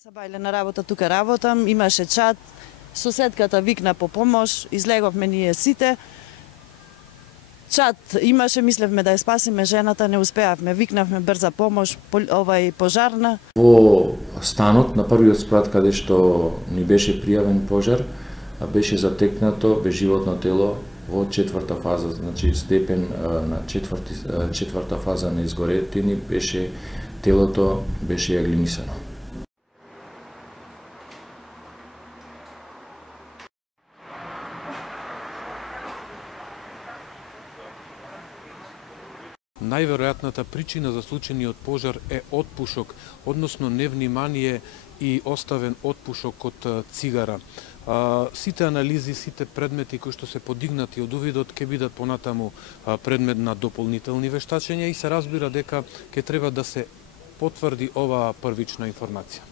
Се бајле на работа, тука работам, имаше чат, соседката викна по помош, излеговме ние сите. Чат имаше, мислевме да ја спасиме жената, не успеавме, викнавме брза помош, пожарна. Во станот на првиот спрат каде што ни беше пријавен пожар, беше затекнато безживотно тело во четврта фаза, значи степен на четврта фаза на изгоретини беше телото беше јаглинисано. Најверојатната причина за случајниот пожар е отпушок, односно невнимание и оставен отпушок од цигара. Сите анализи, сите предмети кои што се подигнати од увидот ќе бидат понатаму предмет на дополнителни вештачења и се разбира дека ќе треба да се потврди оваа првична информација.